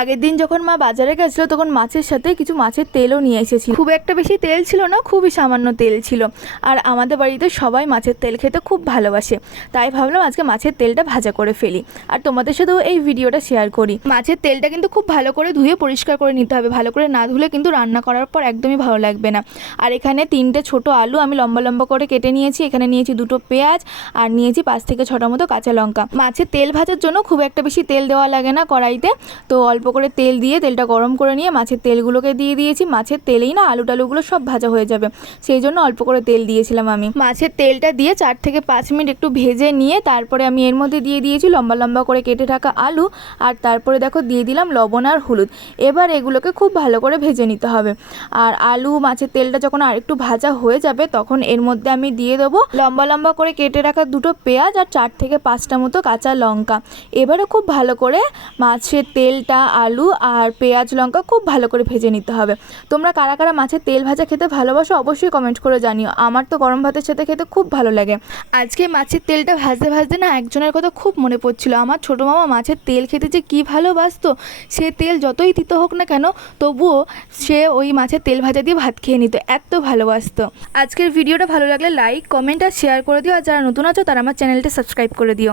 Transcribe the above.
আগের দিন যখন মা বাজারে গেছিলো তখন মাছের সাথে কিছু মাছের তেলও নিয়ে এসেছিল। খুব একটা বেশি তেল ছিল না, খুবই সামান্য তেল ছিল। আর আমাদের বাড়িতে সবাই মাছের তেল খেতে খুব ভালোবাসে, তাই ভাবলাম আজকে মাছের তেলটা ভাজা করে ফেলি আর তোমাদের সাথেও এই ভিডিওটা শেয়ার করি। মাছের তেলটা কিন্তু খুব ভালো করে ধুয়ে পরিষ্কার করে নিতে হবে, ভালো করে না ধুলে কিন্তু রান্না করার পর একদমই ভালো লাগবে না। আর এখানে 3টে ছোট আলু আমি লম্বা লম্বা করে কেটে নিয়েছি, এখানে নিয়েছি 2টো পেঁয়াজ আর নিয়েছি 5 থেকে 6টা মতো কাঁচা লঙ্কা। মাছের তেল ভাজার জন্য খুব একটা বেশি তেল দেওয়া লাগে না কড়াইতে, তো অল্প করে তেল দিয়ে তেলটা গরম করে নিয়ে মাছের তেলগুলোকে দিয়ে দিয়েছি। মাছের তেলেই না আলু টালুগুলো সব ভাজা হয়ে যাবে, সেই জন্য অল্প করে তেল দিয়েছিলাম আমি। মাছের তেলটা দিয়ে 4 থেকে 5 মিনিট একটু ভেজে নিয়ে তারপরে আমি এর মধ্যে দিয়ে দিয়েছি লম্বা লম্বা করে কেটে রাখা আলু, আর তারপরে দেখো দিয়ে দিলাম লবণ আর হলুদ। এবার এগুলোকে খুব ভালো করে ভেজে নিতে হবে। আর আলু মাছের তেলটা যখন আর একটু ভাজা হয়ে যাবে তখন এর মধ্যে আমি দিয়ে দেবো লম্বা লম্বা করে কেটে রাখা 2টো পেঁয়াজ আর 4 থেকে 5টা মতো কাঁচা লঙ্কা। এবারে খুব ভালো করে মাছের তেলটা আলু আর পেঁয়াজ লঙ্কা খুব ভালো করে ভেজে নিতে হবে। তোমরা কারা কারা মাছের তেল ভাজা খেতে ভালোবাসো অবশ্যই কমেন্ট করে জানিও। আমার তো গরম ভাতের সাথে খেতে খুব ভালো লাগে। আজকে মাছের তেলটা ভাজতে ভাজতে না একজনের কথা খুব মনে পড়ছিল। আমার ছোটো মামা মাছের তেল খেতে যে কী ভালোবাসতো, সে তেল যতই তিতো হোক না কেন তবুও সে ওই মাছের তেল ভাজা দিয়ে ভাত খেয়ে নিত, এত ভালোবাসতো। আজকের ভিডিওটা ভালো লাগলে লাইক কমেন্ট আর শেয়ার করে দিও, আর যারা নতুন আছো তারা আমার চ্যানেলটা সাবস্ক্রাইব করে দিও।